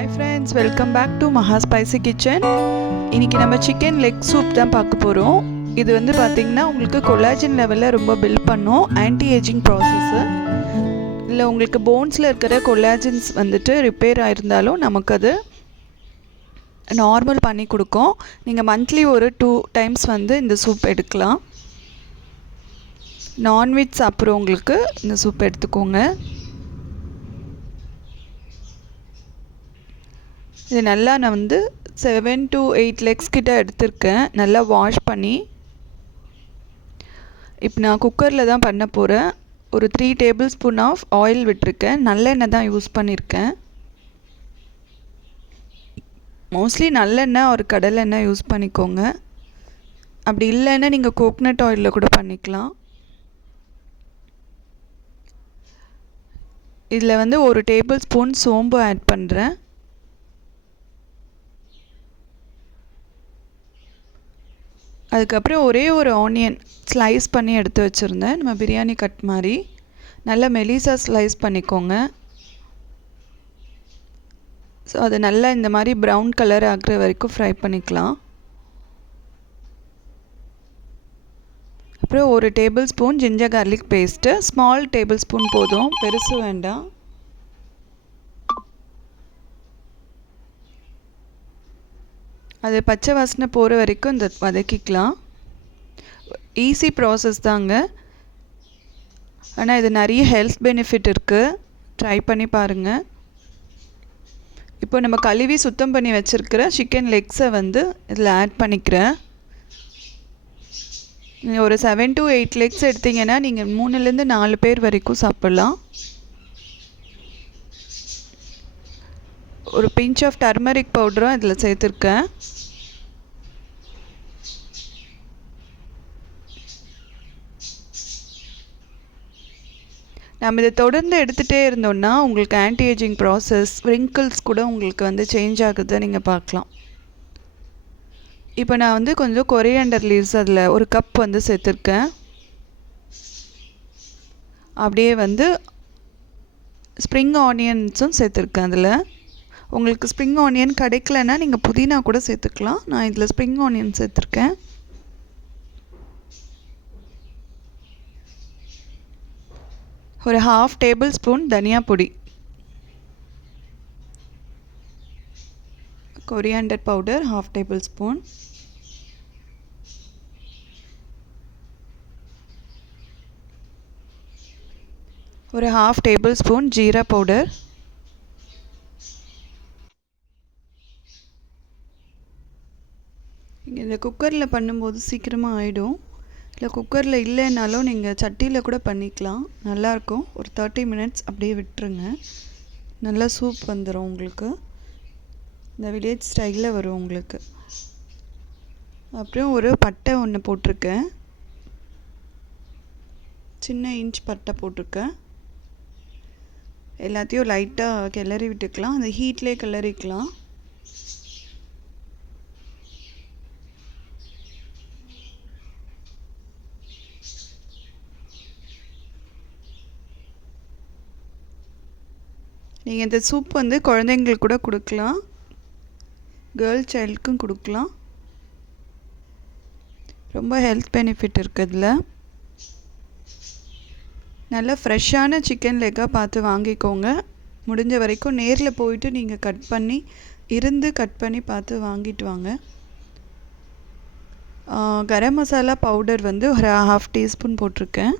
Hi friends, welcome back to Maha Spicy Kitchen. இன்னைக்கு நம்ம chicken leg soup தான் பார்க்க போறோம். இது வந்து பாத்தீங்கன்னா உங்களுக்கு collagen லெவல்ல ரொம்ப பில்ட் பண்ணும். Anti ageing process. இல்ல உங்களுக்கு போன்ஸ்ல இருக்கிற collagens வந்துட்டு ரிப்பேர் ஆயிருந்தாலும் நமக்கு அது நார்மல் பண்ணி கொடுக்கும். நீங்க மந்த்லி ஒரு 2 டைம்ஸ் வந்து இந்த சூப் எடுக்கலாம். நான்வெஜ் சாப்பிட்றவங்களுக்கு இந்த சூப் எடுத்துக்கோங்க. இது நல்லா நான் வந்து 7 to 8 லெக்ஸ் கிட்ட எடுத்திருக்கேன். நல்லா வாஷ் பண்ணி இப்போ நான் குக்கரில் தான் பண்ண போகிறேன். ஒரு 3 டேபிள் ஸ்பூன் ஆஃப் ஆயில் விட்டுருக்கேன். நல்லெண்ணெய் தான் யூஸ் பண்ணியிருக்கேன். மோஸ்ட்லி நல்லெண்ணெய் ஒரு கடலெண்ணெய் யூஸ் பண்ணிக்கோங்க. அப்படி இல்லைன்னா நீங்கள் கோக்னட் ஆயிலில் கூட பண்ணிக்கலாம். இதில் வந்து ஒரு டேபிள் ஸ்பூன் சோம்பு ஆட் பண்ணுறேன். அதுக்கப்புறம் ஒரே ஒரு ஆனியன் ஸ்லைஸ் பண்ணி எடுத்து வச்சுருந்தேன். நம்ம பிரியாணி கட் மாதிரி நல்லா மெலிசா ஸ்லைஸ் பண்ணிக்கோங்க. ஸோ அது நல்லா இந்த மாதிரி ப்ரௌன் கலர் ஆகிற வரைக்கும் ஃப்ரை பண்ணிக்கலாம். அப்புறம் ஒரு table spoon ginger garlic paste, small table spoon போதும், பெருசு வேண்டாம். அது பச்சை வாசனை போகிற வரைக்கும் இந்த வதக்கிக்கலாம். ஈஸி ப்ராசஸ் தாங்க, ஆனால் இது நிறைய ஹெல்த் பெனிஃபிட் இருக்குது. ட்ரை பண்ணி பாருங்கள். இப்போ நம்ம கழுவி சுத்தம் பண்ணி வச்சுருக்கிற சிக்கன் லெக்ஸை வந்து இதில் ஆட் பண்ணிக்கிறேன். நீங்கள் ஒரு 7 to 8 லெக்ஸ் எடுத்திங்கன்னா நீங்கள் 3லேருந்து 4 பேர் வரைக்கும் சாப்பிட்லாம். ஒரு பிஞ்ச் ஆஃப் டர்மரிக் பவுடரும் இதில் சேர்த்துருக்கேன். நம்ம இதை தொடர்ந்து எடுத்துகிட்டே இருந்தோம்னா உங்களுக்கு ஆன்டி ஏஜிங் ப்ராசஸ், ரிங்கிள்ஸ் கூட உங்களுக்கு வந்து சேஞ்ச் ஆகுதை நீங்கள் பார்க்கலாம். இப்போ நான் வந்து கொஞ்சம் கொரியாண்டர் லீவ்ஸ் அதில் ஒரு கப் வந்து சேர்த்துருக்கேன். அப்படியே வந்து ஸ்ப்ரிங் ஆனியன்ஸும் சேர்த்துருக்கேன். அதில் உங்களுக்கு ஸ்ப்ரிங் ஆனியன் கிடைக்கலன்னா நீங்கள் புதினா கூட சேர்த்துக்கலாம். நான் இதில் ஸ்ப்ரிங் ஆனியன் சேர்த்துருக்கேன். ஒரு 1/2 டேபிள் ஸ்பூன் தனியா பொடி, கொரியாண்டர் பவுடர் 1/2 டேபிள் ஸ்பூன், ஒரு 1/2 டேபிள் ஸ்பூன் ஜீரா பவுடர், நீங்கள் இந்த குக்கரில் பண்ணும்போது சீக்கிரமாக ஆகிடும். இல்லை குக்கரில் இல்லைன்னாலும் நீங்கள் சட்டியில் கூட பண்ணிக்கலாம், நல்லாயிருக்கும். ஒரு 30 மினிட்ஸ் அப்படியே விட்டுருங்க. நல்லா சூப் வந்துடும் உங்களுக்கு. இந்த வில்லேஜ் ஸ்டைலில் வரும் உங்களுக்கு. அப்புறம் ஒரு பட்டை ஒன்று போட்டிருக்கேன், சின்ன இன்ச் பட்டை போட்டிருக்கேன். எல்லாத்தையும் லைட்டாக கிளறி விட்டுக்கலாம். அந்த ஹீட்லேயே கிளறிக்கலாம். நீங்கள் இந்த சூப் வந்து குழந்தைங்களுக்கு கூட கொடுக்கலாம், கேர்ள் சைல்டுக்கும் கொடுக்கலாம். ரொம்ப ஹெல்த் பெனிஃபிட் இருக்குது இதில். நல்லா ஃப்ரெஷ்ஷான சிக்கன் லெக்காக பார்த்து வாங்கிக்கோங்க. முடிஞ்ச வரைக்கும் நேரில் போயிட்டு நீங்கள் கட் பண்ணி பார்த்து வாங்கிட்டு வாங்க. கரம் மசாலா பவுடர் வந்து ஒரு 1/2 டீஸ்பூன் போட்டிருக்கேன்.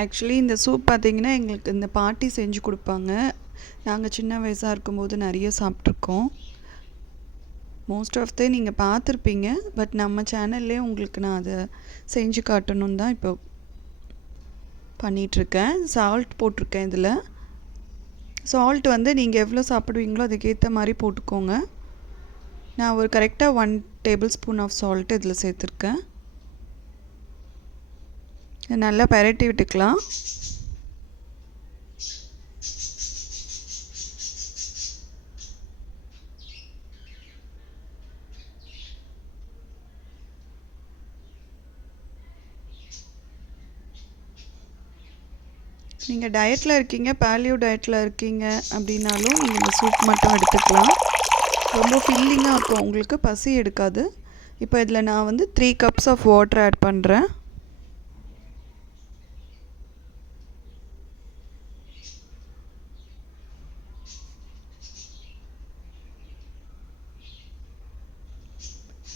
ஆக்சுவலி இந்த சூப் பார்த்திங்கன்னா எங்களுக்கு இந்த பாட்டி செஞ்சு கொடுப்பாங்க. நாங்கள் சின்ன வயசாக இருக்கும்போது நிறைய சாப்பிட்ருக்கோம். மோஸ்ட் ஆஃப் நீங்கள் பார்த்துருப்பீங்க. பட் நம்ம சேனல்லே உங்களுக்கு நான் அதை செஞ்சு காட்டணுன்னு தான் இப்போ பண்ணிகிட்ருக்கேன். சால்ட் போட்டிருக்கேன் இதில். சால்ட் வந்து நீங்கள் எவ்வளோ சாப்பிடுவீங்களோ அதுக்கேற்ற மாதிரி போட்டுக்கோங்க. நான் ஒரு கரெக்டாக 1 டேபிள் ஸ்பூன் ஆஃப் சால்ட் இதில் சேர்த்துருக்கேன். நல்லா பரட்டி விட்டுக்கலாம். நீங்கள் டயட்டில் இருக்கீங்க, பேலியோ டயட்டில் இருக்கீங்க அப்படின்னாலும் நீங்கள் இந்த சூப் மட்டும் எடுத்துக்கலாம். ரொம்ப ஃபில்லிங்காக இருக்கும், உங்களுக்கு பசி எடுக்காது. இப்போ இதில் நான் வந்து 3 கப்ஸ் ஆஃப் வாட்டர் ஆட் பண்ணுறேன்.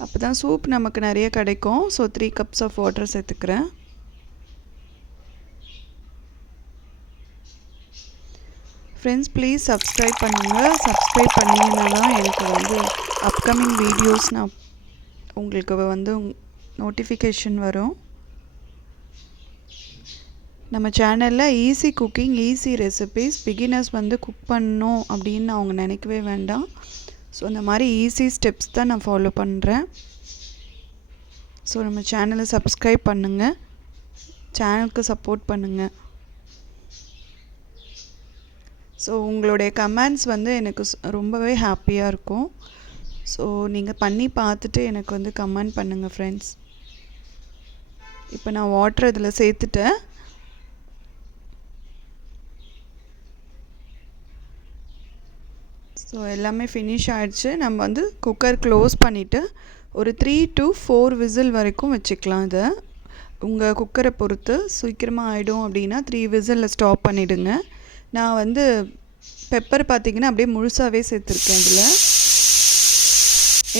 அப்போ தான் சூப் நமக்கு நிறைய கிடைக்கும். ஸோ 3 கப்ஸ் ஆஃப் வாட்டர் சேர்த்துக்கிறேன். ஃப்ரெண்ட்ஸ், ப்ளீஸ் சப்ஸ்கிரைப் பண்ணுங்கள். சப்ஸ்கிரைப் பண்ணிங்கன்னா தான் எனக்கு வந்து அப்கமிங் வீடியோஸ் நான் உங்களுக்கு வந்து நோட்டிஃபிகேஷன் வரும். நம்ம சேனலில் easy cooking, easy recipes, beginners வந்து குக் பண்ணணும் அப்படின்னு அவங்க நினைக்கவே வேண்டாம். ஸோ இந்த மாதிரி ஈஸி ஸ்டெப்ஸ் தான் நான் ஃபாலோ பண்ணுறேன். ஸோ நம்ம சேனலை சப்ஸ்கிரைப் பண்ணுங்கள், சேனலுக்கு சப்போர்ட் பண்ணுங்கள். ஸோ உங்களுடைய கமெண்ட்ஸ் வந்து எனக்கு ரொம்பவே ஹாப்பியாக இருக்கும். ஸோ நீங்கள் பண்ணி பார்த்துட்டு எனக்கு வந்து கமெண்ட் பண்ணுங்கள் ஃப்ரெண்ட்ஸ். இப்போ நான் வாட்டர் இதில் சேர்த்துட்டேன். ஸோ எல்லாமே ஃபினிஷ் ஆகிடுச்சு. நம்ம வந்து குக்கர் க்ளோஸ் பண்ணிவிட்டு ஒரு 3 to 4 விசில் வரைக்கும் வச்சுக்கலாம். இதை உங்கள் குக்கரை பொறுத்து சீக்கிரமாக ஆகிடும் அப்படின்னா 3 விசிலில் ஸ்டாப் பண்ணிவிடுங்க. நான் வந்து பெப்பர் பார்த்திங்கன்னா அப்படியே முழுசாகவே சேர்த்துருக்கேன். இதில்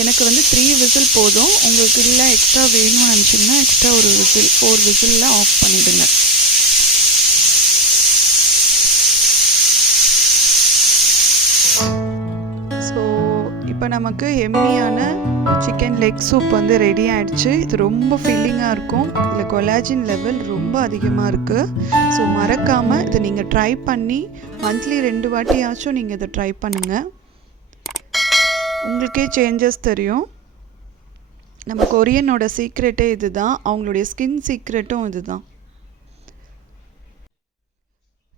எனக்கு வந்து 3 விசில் போதும். உங்களுக்கு இல்லை எக்ஸ்ட்ரா வேணும்னு நினச்சிங்கன்னா எக்ஸ்ட்ரா ஒரு விசில் 4 விசிலில் ஆஃப் பண்ணிவிடுங்க. ஸோ இப்போ நமக்கு எம்மியான சிக்கன் லெக் சூப் வந்து ரெடி ஆகிடுச்சு. இது ரொம்ப ஃபில்லிங்காக இருக்கும். இதில் கொலாஜின் லெவல் ரொம்ப அதிகமாக இருக்குது. ஸோ மறக்காமல் இதை நீங்கள் ட்ரை பண்ணி மந்த்லி 2 வாட்டியாச்சும் நீங்கள் இதை ட்ரை பண்ணுங்கள். உங்களுக்கே சேஞ்சஸ் தெரியும். நம்ம கொரியனோட சீக்ரெட்டே இது தான், அவங்களுடைய ஸ்கின் சீக்ரெட்டும் இது தான்.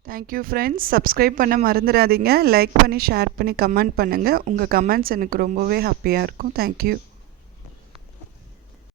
Thank you friends. சப்ஸ்கிரைப் பண்ண மறந்துடாதீங்க. லைக் பண்ணி, ஷேர் பண்ணி, கமெண்ட் பண்ணுங்கள். உங்கள் கமெண்ட்ஸ் எனக்கு ரொம்பவே ஹாப்பியாக இருக்கும். தேங்க்யூ.